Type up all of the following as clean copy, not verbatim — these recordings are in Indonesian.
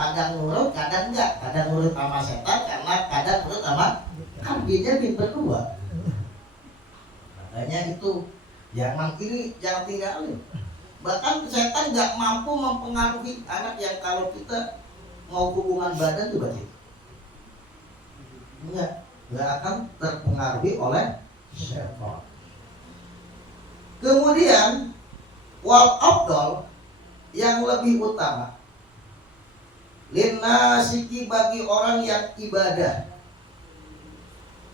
kadang nurut, kadang enggak, kadang nurut sama setan, karena kadang nurut sama kan dia berdua. Makanya itu jangan ini jangan tinggalin. Bahkan setan nggak mampu mempengaruhi anak yang kalau kita mau hubungan badan tuh berarti nggak akan terpengaruhi oleh setan. Kemudian wal afdal yang lebih utama linnasiki bagi orang yang ibadah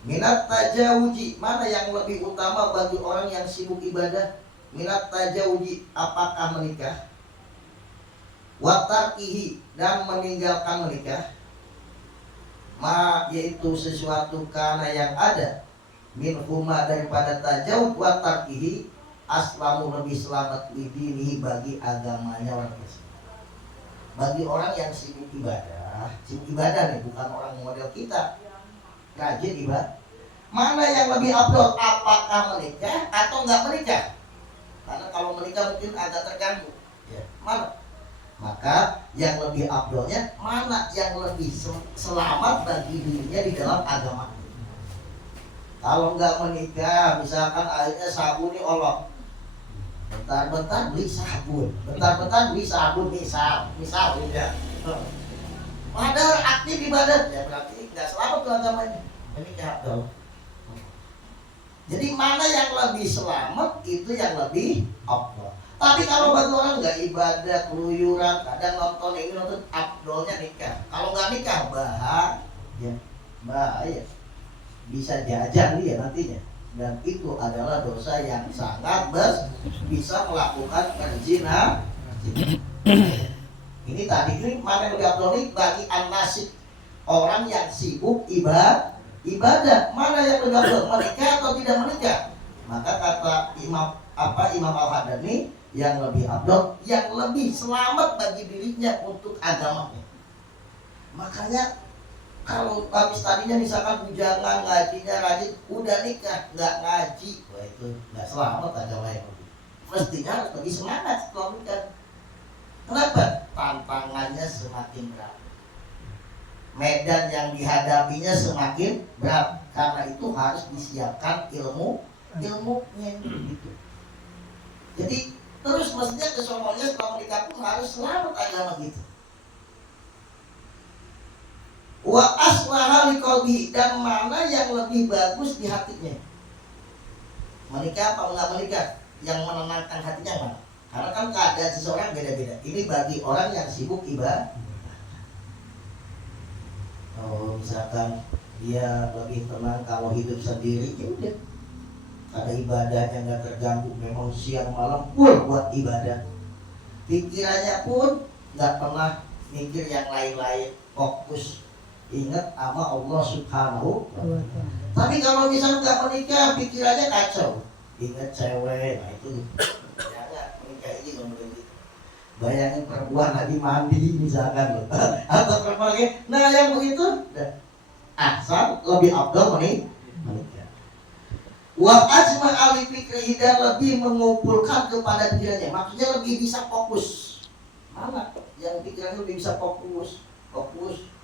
minat tajawuji, mana yang lebih utama bagi orang yang sibuk ibadah? Minat tajawuji, apakah menikah? Watarkihi, dan meninggalkan menikah. Ma, yaitu sesuatu karena yang ada min huma daripada tajawud watarkihi aslamu lebih selamat lidinihi bagi agamanya orang Islam. Bagi orang yang sibuk ibadah nih, bukan orang model kita rajin ibadah, mana yang lebih afdol, apakah menikah atau enggak menikah? Karena kalau menikah mungkin agak terganggu ya. Mana? Maka yang lebih afdolnya mana yang lebih selamat bagi dirinya di dalam agama. Kalau enggak menikah, misalkan akhirnya sabun nih olok, bentar-bentar beli sabun, bentar-bentar beli sabun, misal ya. Padahal aktif ibadah, ya berarti nggak selamat tuh agamanya. Menikah dong. Jadi mana yang lebih selamat itu yang lebih afdol. Tapi kalau bagi orang nggak ibadah, keluyuran, kadang nonton ini nonton, afdolnya nikah. Kalau nggak nikah bahaya, bisa jajan dia nantinya. Dan itu adalah dosa yang sangat bisa melakukan perzina. Ini tadi ini mana yang lebih afdol bagi an-nasib, orang yang sibuk ibadah, mana yang lebih afdol, menikah atau tidak menikah? Maka kata Imam Al-Hadani, yang lebih afdol, yang lebih selamat bagi dirinya untuk agamanya. Makanya kalau habis tadinya misalkan bujangan, ngajinya rajin, udah nikah nggak ngaji, wah itu nggak selamat agamanya. Mestinya harus lebih semangat setelah nikah. Kenapa? Tantangannya semakin berat, medan yang dihadapinya semakin berat. Karena itu harus disiapkan ilmunya gitu. Jadi terus mestinya kesomongannya setelah menikah pun harus selamat agama gitu. Wa aslaha liqalbi, dan mana yang lebih bagus di hatinya, menikah apa enggak menikah, yang menenangkan hatinya mana? Karena kan keadaan seseorang beda-beda. Ini bagi orang yang sibuk ibadah. Kalau misalkan dia lebih tenang kalau hidup sendiri, ya udah, ada ibadahnya nggak terganggu. Memang siang malam full buat ibadah. Pikirannya pun nggak pernah mikir yang lain-lain, fokus ingat sama Allah Subhanahu wa Ta'ala. Tapi kalau misalnya nggak menikah, pikirannya kacau, ingat cewek, nah itu. Bayangin perempuan lagi mandi misalkan loh, atau perempuan lagi, nah yang begitu asal lebih afdal menikah. Wa ajma ali fikrihi, dan lebih mengumpulkan kepada pikirannya, maksudnya lebih bisa fokus. Mana yang pikirannya lebih bisa fokus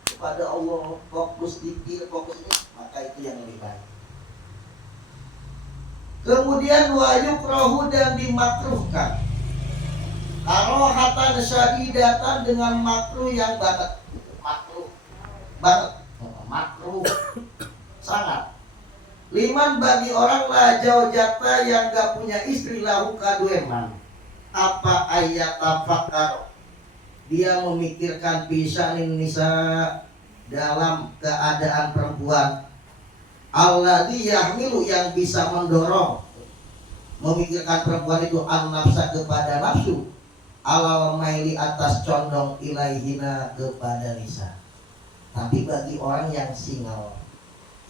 kepada Allah, fokus dikir, fokus ini, maka itu yang lebih baik. Kemudian wa yukrahu, dan dimakruhkan kalau hatan syadidatan, dengan makruh yang banget, makruh sangat. Liman, bagi orang la jaujata, yang gak punya istri, lahu kadueman, apa ayat tafakar, dia memikirkan pisanin nisa, dalam keadaan perempuan, alladzi yahmilu, yang bisa mendorong, memikirkan perempuan itu an-nafsa, kepada nafsu, alal maili, atas condong, ilaihina, kepada nisa. Tapi bagi orang yang single,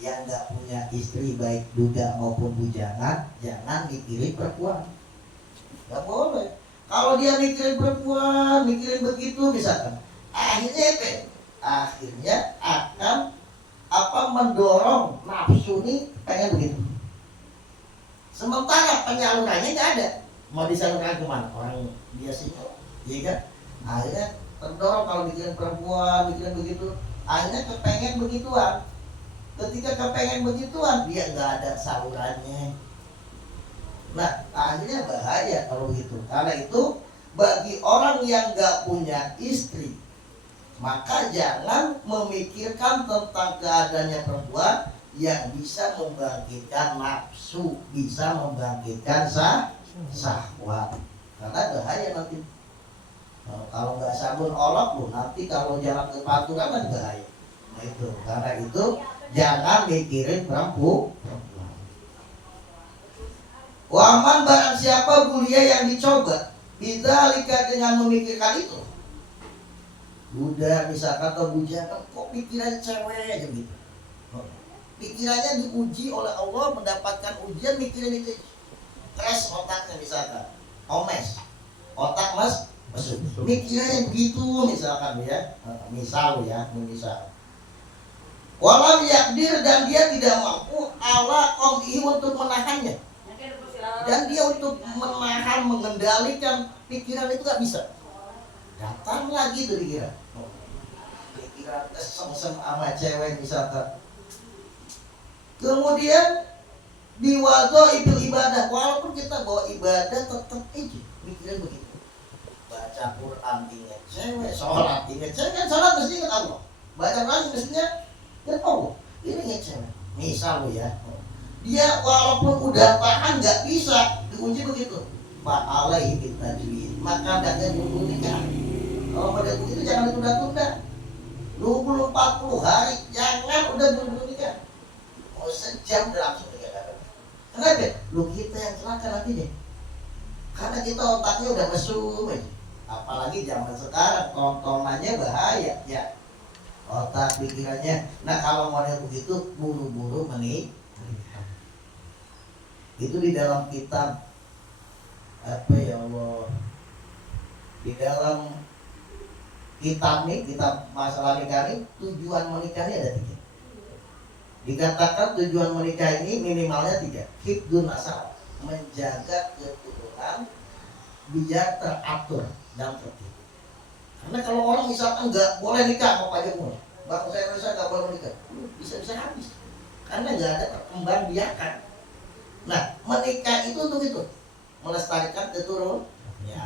yang gak punya istri baik duda maupun bujangan, jangan mikirin perempuan. Gak boleh. Kalau dia mikirin perempuan, mikirin begitu misalkan, akhirnya akan mendorong nafsu nih pengen begitu. Sementara penyalurannya nggak ada. Mau disalurkan kemana? Orang dia single, iya kan? Akhirnya terdorong kalau mikirin perempuan, mikirin begitu, akhirnya kepengen begituan. Ketika kepengen begituan, dia nggak ada salurannya. Nah, akhirnya bahaya kalau begitu. Karena itu bagi orang yang nggak punya istri, maka jangan memikirkan tentang keadaannya perempuan yang bisa membangkitkan nafsu, bisa membangkitkan syahwat. Karena bahaya nanti. Kalau nggak sabun olok loh, nanti kalau jalan ke panturan kan bahaya. Nah itu, karena itu jangan mikirin perempuan. Waman barang siapa bulia yang dicoba, bidzalika dengan memikirkan itu. Budak misalkan atau bujangan, kok pikiran cewek aja gitu. Pikirannya diuji oleh Allah, mendapatkan ujian mikirin itu. Stres otaknya misalkan, omes, otak mas, mikirannya begitu misalkan ya, misal. Walam yakdir dan dia tidak mampu ala qomhi untuk menahannya. Dan dia untuk menahan, mengendalikan pikiran itu gak bisa. Datang lagi tuh pikiran kesem-sem sama cewek misalkan. Kemudian biwadho itu ibadah. Walaupun kita bawa ibadah tetap aja mikiran begitu. Baca Quran ingat cewek, sholat ingat cewek. Kan sholat mesti ingat Allah. Baca Quran mestinya ingat Allah. Ini ingat cewek. Misal ya, dia walaupun udah tahan nggak bisa, diuji begitu. Pak alaihi bitajwid, maka hendaknya dulu nikah. Kalau pada begitu jangan ditunda-tunda. 20-40 hari jangan udah dulu nikah. Mau sejam udah langsung nikah. Kenapa? Lu kita yang celaka nanti deh. Karena kita otaknya udah mesum aja. Apalagi zaman sekarang tontonannya bahaya ya. Otak pikirannya. Nah kalau model begitu buru-buru menikah. Itu di dalam kitab apa ya Allah, di dalam kitab masalah nikah ini, tujuan menikah ini ada 3. Dikatakan tujuan menikah ini minimalnya 3. Hifdzun nasab, menjaga keturunan biar teratur dan tertib. Karena kalau orang misalkan nggak boleh nikah mau pajak mulai, bangsa Indonesia nggak boleh nikah, bisa habis. Karena nggak ada perkembangbiakan. Nah, menikah itu untuk itu, melestarikan keturunan ya,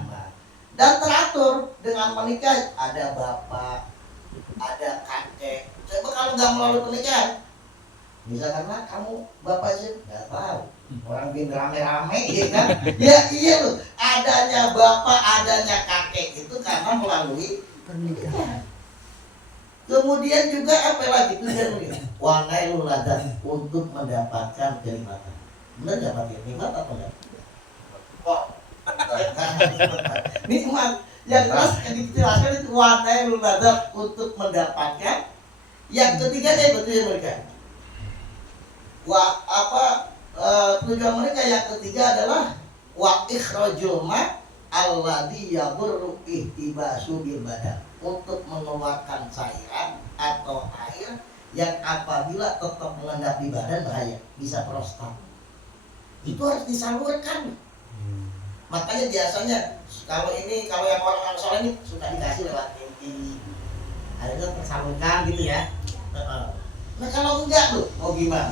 dan teratur dengan menikah. Ada bapak, ada kakek. Coba kalau nggak melalui pernikahan, misalkan kamu bapak sih nggak tahu, orang bikin rame-rame ya kan? Ya iya loh, adanya bapak, adanya kakek itu karena melalui pernikahan. Kemudian juga apa lagi tujuan wanai luladan, untuk mendapatkan kenikmatan. Benar gak pakai nikmat atau enggak? Wow. Nikmat yang jelas yang dijelaskan itu wadai luladak, untuk mendapatkan. Yang ketiga betul mereka. Tujuan mereka yang ketiga adalah wa ikhrajul ma alladhi yaburru ihtibasu bil badan, untuk mengeluarkan cairan atau air yang apabila tetap mengendap di badan bahaya, bisa prostat. Itu harus disalurkan. Makanya biasanya kalau yang orang soleh ini suka dikasih lewat mimpi, akhirnya tersalurkan gitu ya. Nah kalau enggak tuh mau gimana?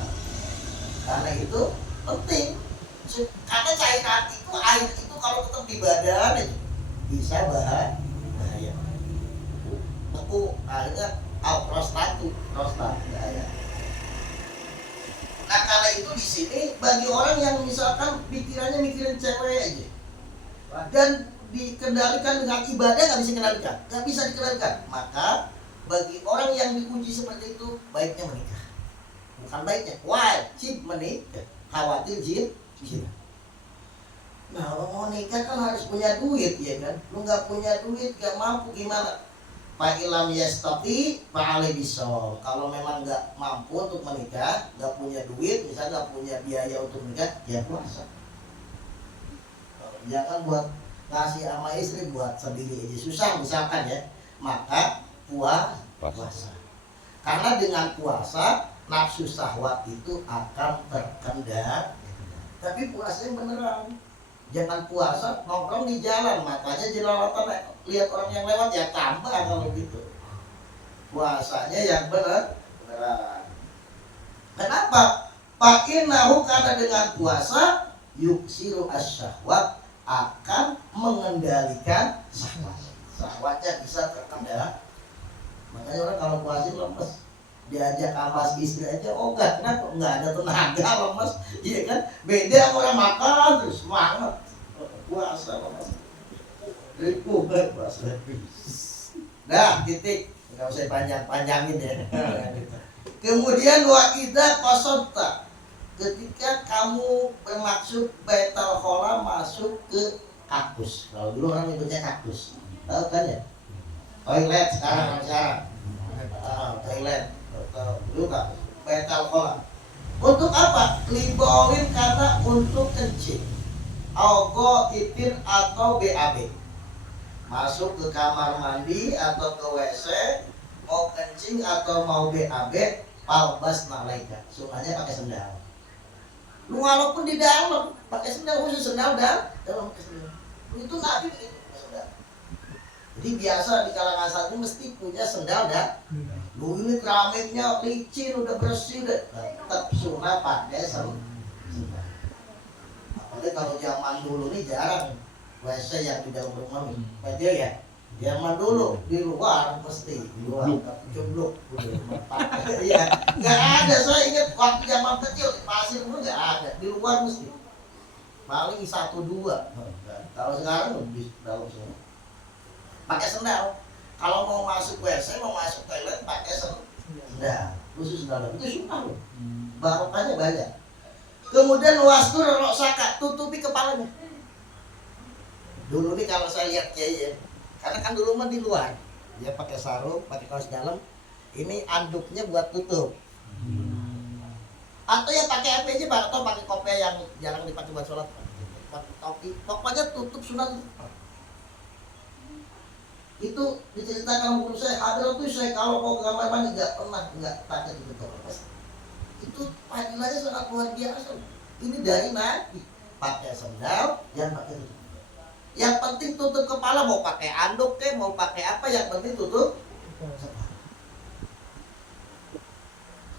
Karena itu penting. Karena cairan itu, air itu kalau tetap di badan bisa bahaya. Beku akhirnya prostat bahaya. Nah karena itu di sini bagi orang yang misalkan pikirannya mikirin cewek aja dan dikendalikan dengan ibadah, nggak bisa dikendalikan, maka bagi orang yang diuji seperti itu baiknya menikah. Bukan baiknya, wajib menikah. Khawatir jin. Nah kalau mau nikah kan harus punya duit ya kan. Lu nggak punya duit, nggak mampu gimana? Fa'ilam yastati fa'alai bisawm. Kalau memang nggak mampu untuk menikah, nggak punya duit, misalnya nggak punya biaya untuk menikah, ya puasa. Jangan buat ngasih sama istri, buat sendiri aja susah misalkan ya. Maka puasa. Karena dengan puasa nafsu syahwat itu akan terkendali. Tapi puasanya beneran. Jangan puasa nongkrong di jalan, makanya jelalatan lihat orang yang lewat ya tambah kalau gitu. Puasanya yang beneran. Kenapa? Pakinahu karena dengan puasa yuksiru asyahwat akan mengendalikan syahwat. Syahwatnya bisa terkendali. Makanya orang kalau puasa lemes, diajak amas istri aja, oh enggak, kenapa? Enggak ada tenaga lemes, iya kan? Beda orang makan terus semangat. Puasa lemes. Ribu puasa. Nah, titik. Enggak usah panjang-panjangin ya. Kemudian wa idza qasadta, ketika kamu bermaksud baitul khola masuk ke kaktus. Kalau dulu orang nyebutnya kaktus. Tahu kan ya? Toilet sekarang. Toilet. Dulu kan baitul khola. Untuk apa? Libolin karena untuk kencing. Augo itin atau BAB. Masuk ke kamar mandi atau ke WC, mau kencing atau mau BAB, palbas nalaika. Sunnahnya pakai sendal. Lu walaupun di dalam pakai sendal, khusus sendal dalam pakai sendal. Itu Nabi begitu pakai sendal. Jadi biasa di kalangan saat ini mesti punya sendal dah. Lu ini keramiknya licin udah bersih udah tetap sunnah pakai sendal. Apalagi kalau zaman dulu nih jarang WC yang di dalam rumah nih. Betul ya? Zaman dulu di luar mesti di luar jumbluk iya nggak ada. Saya ingat waktu zaman kecil di pasir pun nggak ada, di luar mesti paling 1-2. Kalau sekarang di dalam semua pakai sendal. Kalau mau masuk WC, mau masuk toilet pakai sendal, khusus sendal itu sunnah loh, barokahnya banyak. Kemudian wastur rok saka, tutupi kepalanya. Dulu nih kalau saya lihat kiai ya, karena kan dulu mah di luar, dia pakai sarung, pakai kaos dalam, ini anduknya buat tutup. Atau ya pakai apa aja, atau pakai kopiah yang jarang dipakai buat sholat, pakai topi, pokoknya tutup sunat. Itu diceritakan guru saya, Hadir tuh saya kalau mau ke kamar mandi nggak pakai tutup. Itu fadilahnya sangat luar biasa. Ini dari Nabi, pakai sendal, yang pakai tutup. Yang penting tutup kepala, mau pakai anduk ke, mau pakai apa, yang penting tutup kepala.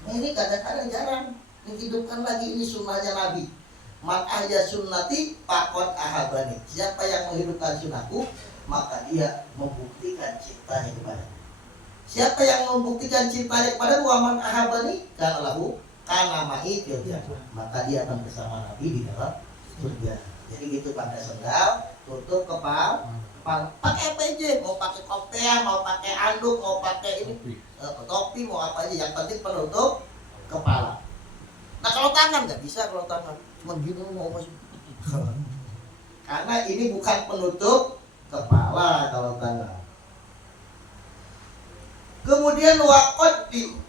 Nah, ini kadang-kadang jarang menghidupkan lagi ini sunnahnya Nabi. Man ahya sunnati faqad ahabani. Siapa yang menghidupkan sunnahku, maka dia membuktikan cintanya kepada. Siapa yang membuktikan cintanya kepada wa man ahabani kana lahu kana ma'i fil jannah. Maka dia akan bersama Nabi di dalam surga. Jadi gitu, pakai sendal, tutup kepala, pakai apa aja, mau pakai kopiah, mau pakai anduk, mau pakai ini topi, mau apa aja, yang penting penutup kepala. Nah kalau tangan nggak bisa, kalau tangan cuma gini mau masuk. Karena ini bukan penutup kepala kalau tangan. Kemudian waqaddim,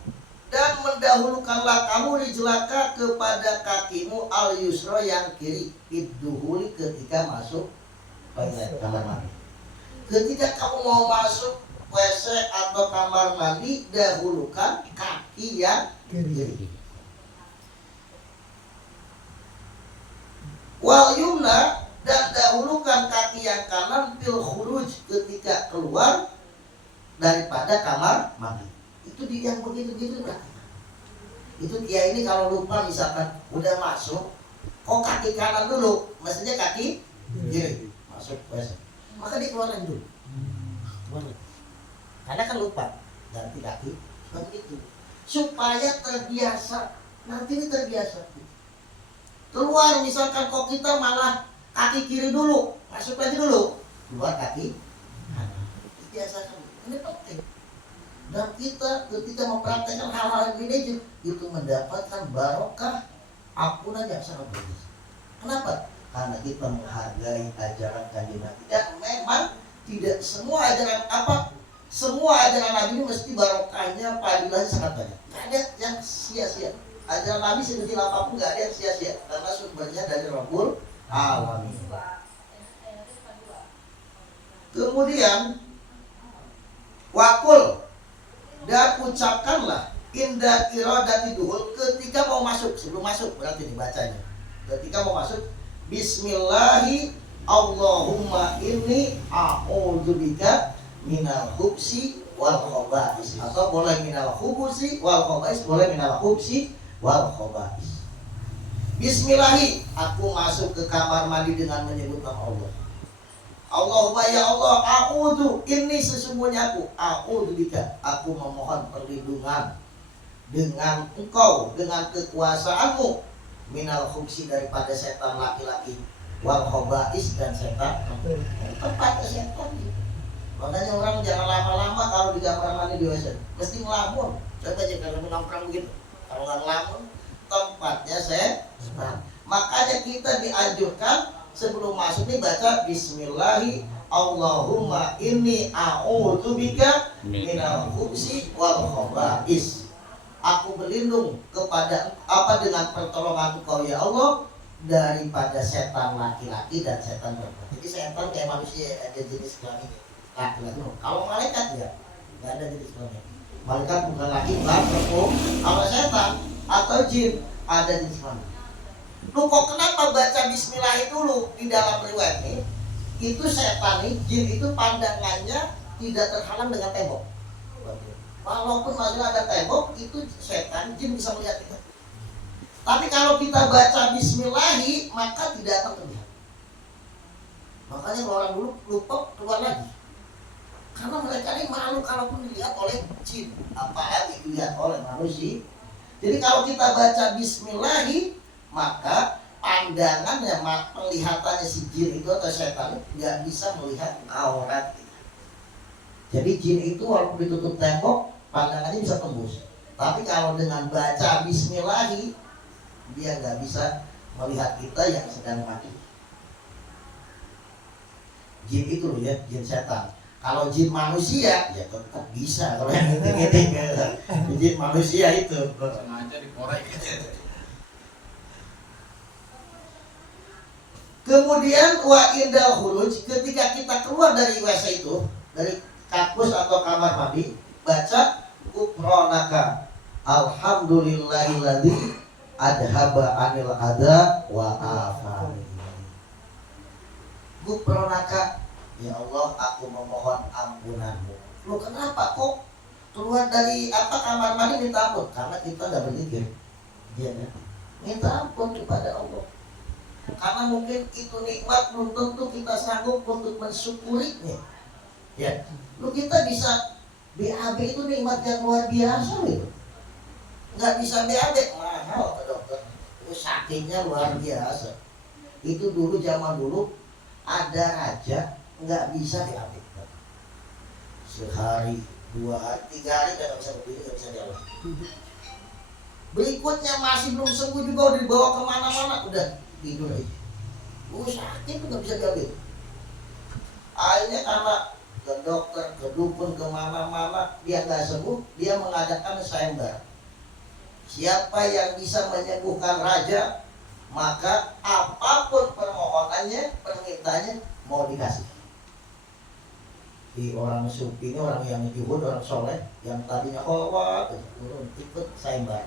dan mendahulukanlah kamu rijlaka kepada kakimu al yusra yang kiri, idduhuli ketika masuk toilet kamar mandi. Ketika kamu mau masuk WC atau kamar mandi, dahulukan kaki yang kiri. Wal yumna, dan dahulukan kaki yang kanan fil khuruj ketika keluar daripada kamar mandi. Itu dia yang begitu-begitu berarti. Itu dia ini kalau lupa misalkan udah masuk, kok kaki kanan dulu, mestinya kaki kiri masuk WC, maka dikeluarin dulu. Keluarin. Karena kan lupa ganti kaki, begitu. Supaya terbiasa, nanti ini terbiasa. Keluar misalkan kok kita malah kaki kiri dulu, masuk lagi dulu, keluar kaki kanan. Biasakan, ini penting. Dan kita ketika mempraktekkan hal-hal ini itu mendapatkan barokah ampunan yang sangat bagus. Kenapa? Karena kita menghargai ajaran Kanjeng Nabi. Dan memang tidak semua ajaran semua ajaran Nabi ini mesti barokahnya, padilahnya sangat banyak. Tidak ada yang sia-sia. Ajaran Nabi sekecil apapun nggak ada yang sia-sia, karena sumbernya dari Rabbul Alamin. Kemudian wakul, dan ucapkanlah indah iradati duhul ketika mau masuk. Sebelum masuk berarti dibacanya. Ketika mau masuk, bismillahi Allahumma inni a'udzubika minal khubsi wal khaba'is, atau boleh minal khubusi wal khaba'is, boleh minal khubsi wal khaba'is. Bismillahi, aku masuk ke kamar mandi dengan menyebut nama Allah. Allahumma ya Allah, a'udzu, ini sesungguhnya a'udzubika, aku memohon perlindungan dengan Engkau, dengan kekuasaanmu, minal khubsi, daripada setan laki-laki, wal khaba'is, dan setan tempatnya setan. Makanya orang jangan lama-lama kalau di kamar mandi di WC, mesti ngelamun. Coba aja kalau nongkrong begitu, kalau nggak ngelamun tempatnya setan. Makanya kita dianjurkan sebelum masuk nih baca Bismillahi Allahumma inni a'udzubika minal khubsi wal khaba'is. Aku berlindung kepada dengan pertolongan Engkau ya Allah daripada setan laki-laki dan setan perempuan. Jadi setan kayak manusia, ada jenis kelamin laki-laki. Kalau malaikat ya nggak ada jenis kelamin. Malaikat bukan laki, bukan perempuan. Kalau setan atau jin ada jenis kelamin. Lu kok kenapa baca Bismillah dulu di dalam riwayat nih? Itu setan nih, jin itu pandangannya tidak terhalang dengan tembok. Walaupun masih ada tembok, itu setan, jin bisa melihat kita. Tapi kalau kita baca Bismillahi, maka tidak akan terlihat. Makanya orang dulu lupa keluar lagi. Karena mereka ini malu kalaupun dilihat oleh jin, apalagi dilihat oleh manusia. Jadi kalau kita baca Bismillahi, maka pandangannya, penglihatannya si jin itu atau setan nggak bisa melihat aurat kita. Jadi jin itu walaupun ditutup tembok, pandangannya bisa tembus. Tapi kalau dengan baca Bismillahi, dia nggak bisa melihat kita yang sedang mati. Jin itu loh ya, jin setan. Kalau jin manusia ya tetap bisa. Kalau yang jin manusia itu sengaja dikorek. Kemudian wa indal khuruj, ketika kita keluar dari WC itu, dari kampus atau kamar mandi, baca Ghufranaka alhamdulillahilladzi adhaba anil adha wa afani. Ghufranaka, ya Allah aku memohon ampunanmu. Lu kenapa kok keluar dari kamar mandi minta ampun? Karena kita udah berzikir. Dia minta ampun kepada Allah. Karena mungkin itu nikmat, belum tentu kita sanggup untuk mensyukurinya. Ya, lu kita bisa BAB itu nikmat yang luar biasa gitu. Nggak bisa BAB, mahal ke dokter. Itu sakitnya luar biasa. Itu dulu zaman dulu ada raja nggak bisa BAB. Sehari, 2 hari, 3 hari nggak bisa berdiri, nggak bisa jalan. Berikutnya masih belum sembuh juga udah dibawa kemana-mana, udah tidur aja. Sakit tuh nggak bisa diambil. Akhirnya karena ke dokter, ke dukun, kemana-mana dia nggak sembuh, dia mengadakan sayembara. Siapa yang bisa menyembuhkan raja, maka apapun permohonannya, permintaannya mau dikasih. Di orang sufi ini, orang yang juhud, orang soleh, yang tadinya khawat, turun ikut sayembara.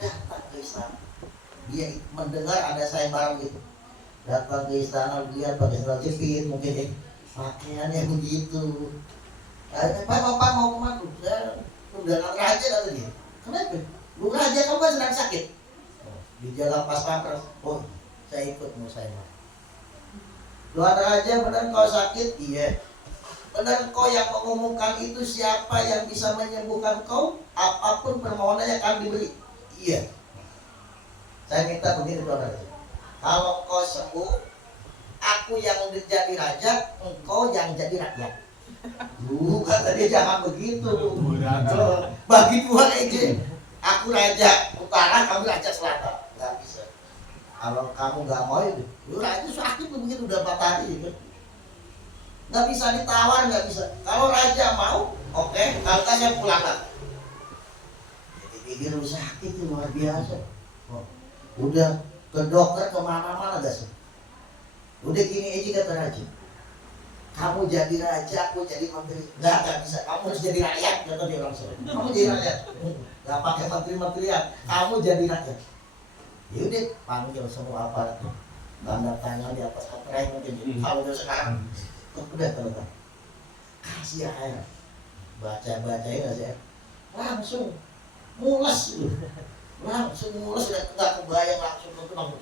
Datang ke istana. Dia mendengar ada sayembara gitu, datang ke istana, lihat pakai sandal jepit, mungkin pakaiannya begitu. Pak mau kemana? Saya undangan raja, kata dia. Kenapa? Lu raja, kamu kan sedang sakit. Dijaga pas pampres. Oh, saya ikut mau sayembara. Tuan raja, benar kau sakit? Iya. Benar kau yang mengumumkan itu, siapa yang bisa menyembuhkan kau? Apapun permohonannya akan diberi. Iya. Saya minta begini Tuan Raja, kalau engkau sembuh, aku yang jadi raja, engkau yang jadi rakyat. Kata dia jangan begitu. Bagi 2 aja. Aku raja utara, kamu raja selatan. Gak bisa. Kalau kamu gak mau itu, lu raja sakit begitu udah 4 hari gitu. Gak bisa ditawar, gak bisa. Kalau raja mau, oke, kalau saya pulang lagi. Jadi pikir lu sakit itu luar biasa. Udah ke dokter kemana-mana gak sih? Udah gini aja kata raja, kamu jadi raja, aku jadi menteri. Gak bisa, kamu harus jadi rakyat, kata dia langsung. Kamu jadi rakyat, gak pakai menteri-menterian, kamu jadi rakyat. Yaudah, panggil semua aparat. tanda tangan di atas materai mungkin. Kalau sekarang udah terletak, kasih air, bacain aja, langsung mules, langsung mules, nggak kebayang langsung tenang.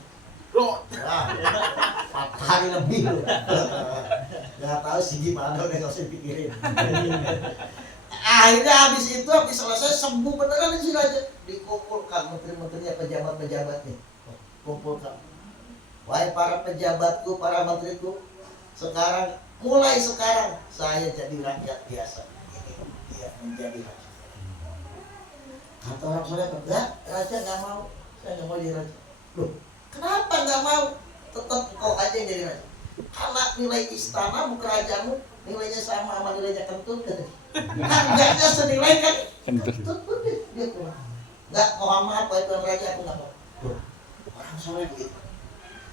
Wah, 4 hari lebih loh. Nggak tahu sih gimana, udah nggak usah dipikirin. Akhirnya habis selesai sembuh beneran di sini aja. Dikumpulkan menteri-menterinya, pejabat-pejabatnya. Kumpulkan. Wahai para pejabatku, para menteriku, mulai sekarang saya jadi rakyat biasa. Ini dia menjadi raja. Kata orang soleh, enggak, raja nggak mau. Saya nggak mau jadi raja. Loh, kenapa nggak mau? Tetap kau aja yang jadi raja. Karena nilai istanamu, kerajaanmu, nilainya sama nilainya kentut. Harganya senilai kan? Kentut dia pulang. Nggak mau apa itu raja, aku nggak mau. Loh, orang soleh begitu.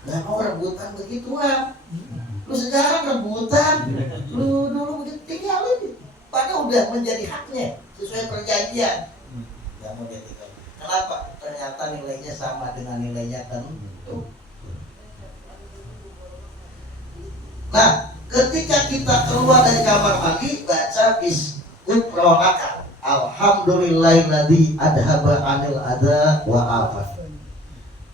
Nggak mau rebutan begituan. Lu sekarang rebutan, lu dulu begitu tinggalin. Padahal udah menjadi haknya sesuai perjanjian. Nggak mau jadi. Kenapa? Ternyata nilainya sama dengan nilainya tentu. Nah, ketika kita keluar dari kamar mandi, baca bismillahirrahmanirrahim. Alhamdulillahilladzi adhaba 'anil adza wa afat.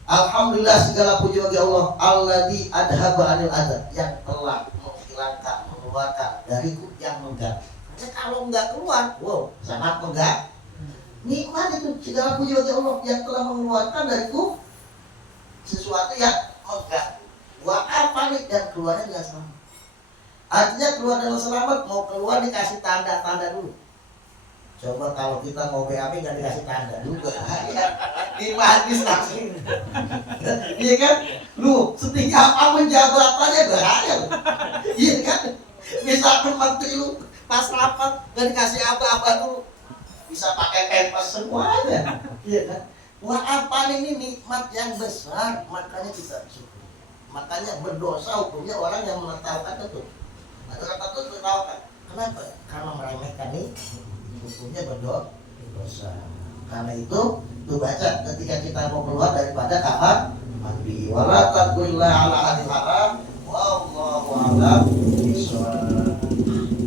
Alhamdulillah segala puji bagi Allah, alladzi adhaba 'anil adza, yang telah menghilangkan, mengeluarkan dariku yang mengganggu. Karena kalau enggak keluar, wow, sangat mengganggu. Nikmat itu, segala puji bagi Allah yang telah mengeluarkan dariku sesuatu yang mengganggu. Wa afani, dan keluarnya dengan selamat. Artinya keluar dengan selamat, mau keluar dikasih tanda-tanda dulu. Coba kalau kita mau BAB nggak dikasih tanda juga, ya, di majlis langsung. Iya kan? Lu setinggi apapun jabatannya bahaya. Iya kan? Misalkan menteri lu pas rapat nggak dikasih apa-apa dulu, bisa pakai pempes semuanya. Iya kan? Wah, apa ini nikmat yang besar, makanya kita bersyukur. Makanya berdosa hukumnya orang yang menertawakan itu. Kata itu tertawakan. Kenapa? Karena meremehkan ini. Hukumnya berdosa. Karena itu baca ketika kita mau keluar daripada kamar mandi. Wala taqulillah ala hadil haram. Wallahu a'lam bishawab.